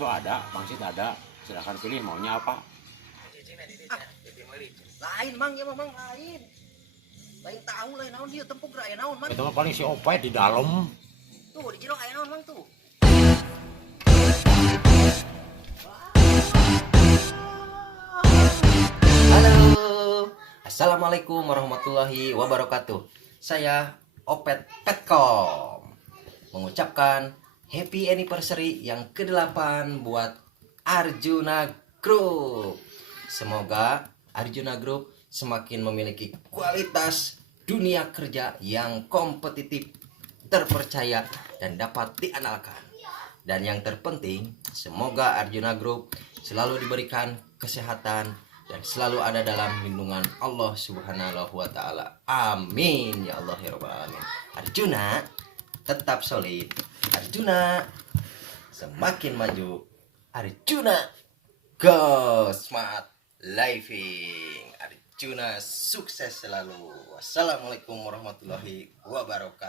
bakso ada, pangsit ada, silahkan pilih maunya apa. Lain mang ya mang lain. Lain tahu lain naon dia tempuk raya naon mang. Itu mah paling si Opet di dalam. Tuh di jero aya naon mang tuh. Halo. Assalamualaikum warahmatullahi wabarakatuh. Saya Opet Petkom mengucapkan happy anniversary yang ke-8 buat Arjuna Group. Semoga Arjuna Group semakin memiliki kualitas dunia kerja yang kompetitif, terpercaya, dan dapat diandalkan. Dan yang terpenting, semoga Arjuna Group selalu diberikan kesehatan dan selalu ada dalam lindungan Allah Subhanahu wa Ta'ala. Amin ya Allah ya Rabbal alamin. Arjuna tetap solid. Arjuna semakin maju. Arjuna go smart living. Arjuna sukses selalu. Wassalamualaikum warahmatullahi wabarakatuh.